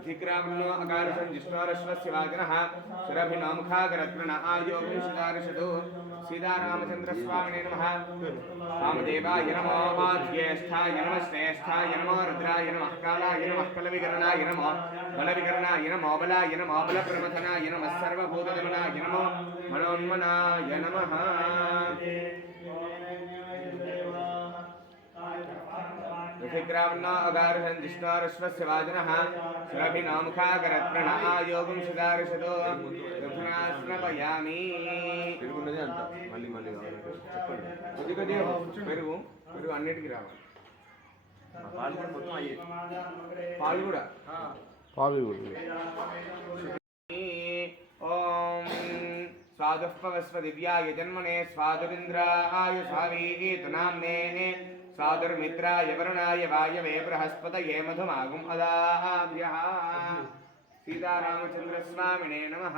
विधिक्रामणो अकारुषं जिष्णोरश्वस्य वागनः सुरभिनोमुखागरत्न आयोगुंशिदारशतु सीतारामचन्द्रस्वामिने नमः वामदेवाय नमो ज्येष्ठाय नमः श्रेष्ठाय नमो रुद्राय नमः कालाय नमः कलविकरणाय नमो बलविकरणाय नमो बलाय नमो बलप्रमथनाय नमः सर्वभूतदमनाय नमो मनोन्मनाय नमः विधिक्रामणो अकारुषं जिष्णोरश्वस्य वागनः सुरभिनोमुखागरत्न आयोगुंशिदारशतु रघुनास्नपयामि పెరుగున్నది అంట మళ్ళీ మళ్ళీ చెప్పండి కొద్ది కొద్దిగా పెరుగు పెరుగు అన్నిటికీ రావాలి పాలు కూడా మొత్తం అయ్యే పాలు కూడా ఓం स्वादुष्पवस्व दिव्याय जन्मने स्वादुरिन्द्राय स्वावीतु नाम्ने स्वादुर्मित्राय वरुणाय वायवे बृहस्पतये मधुमागुम् अदाभ्यः सीतारामचन्द्रस्वामिने नमः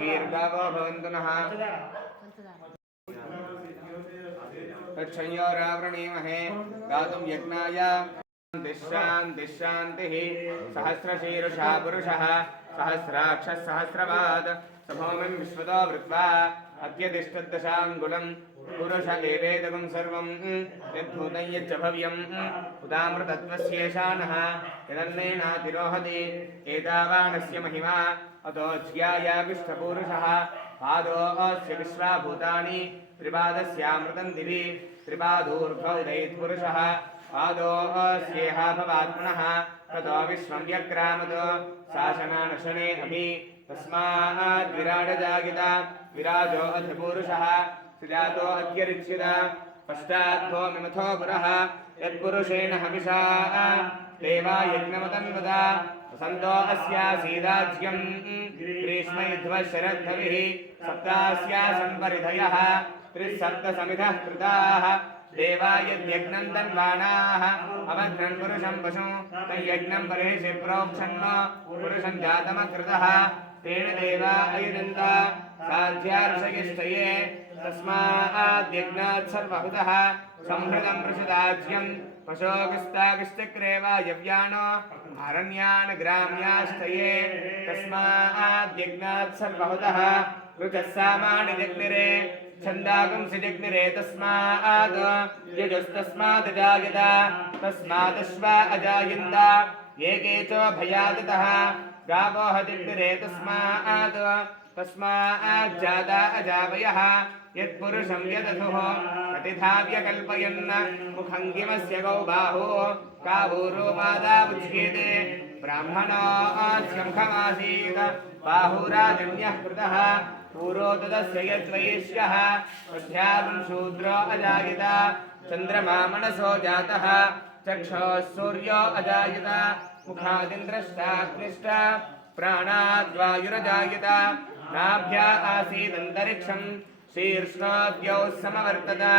दीर्घवो भवन्तु नः तच्छंयोरावृणीमहे गातुं यज्ञाय शान्तिः सहस्रशीर्षः पुरुषः सहस्राक्षः सहस्रपाद सभौमिं विश्वतो वृत्वा अत्यतिष्ठद्दशाङ्गुलं पुरुष एवेदकं सर्वं यद्भूतं यच्च भव्यम् उदामृतत्वस्येषानः यदन्नेनातिरोहति एतावानस्य महिमा अतो ज्ञायाविष्टपुरुषः पादोऽस्य विश्वाभूतानि त्रिपादस्यामृतं दिवि त्रिपादोर्ध्वोदयेत्पुरुषः पादोऽस्येह भवात्मनः ततो विश्वं व्यक्रामतो शासनानशने अभि तस्माद्विराडजागिता विराजो अधिपुरुषः सुजातो अध्यरिच्यत पश्चाद्धो मिमथो पुरः यत्पुरुषेण हविषा देवा यज्ञमतन्वता वसन्तो अस्यासीदाज्यं ग्रीष्मैध्वशरद्धविः सप्तास्यासन् परिधयः त्रिसप्तसमिधः कृताः देवा यद्यज्ञं तन्वाणाः अवघ्नन् पुरुषं पशुं तयज्ञं परेशे प्रोक्षन्न पुरुषं जातमकृतः तेन देवा अयजन्त साध्यार्षयिष्ठये तस्माद्यज्ञात् सर्वहुतः संहृतं पृषदाज्यं पशोगिस्तागिश्चक्रेवा यव्यानो अरण्यान् ग्राम्याष्टये तस्माद्यज्ञात् सर्वहुतः ऋचः सामानि जग्निरे छन्दागुंसि जग्निरे तस्मात् यजुस्तस्मात् जायत तस्मादश्वा अजायन्त एके च भयादतः गावो जग्निरे तस्माज्जाता अजावयः यत्पुरुषं यदथुः प्रतिथा व्यकल्पयन् मुखं किमस्य गौ बाहो कावूरो मादावुच्येते ब्राह्मणोऽस्य मुखमासीत् बाहुराजन्यः कृतः पूरो तदस्य यद्वैश्यः अध्यापं शूद्रो अजायत चन्द्रमा मनसो जातः चक्षुः सूर्यो अजायत मुखादिन्द्रश्चाग्निश्च प्राणाद्वायुरजायत नाभ्या आसीदन्तरिक्षं शीर्ष्णोऽद्यौ समवर्तत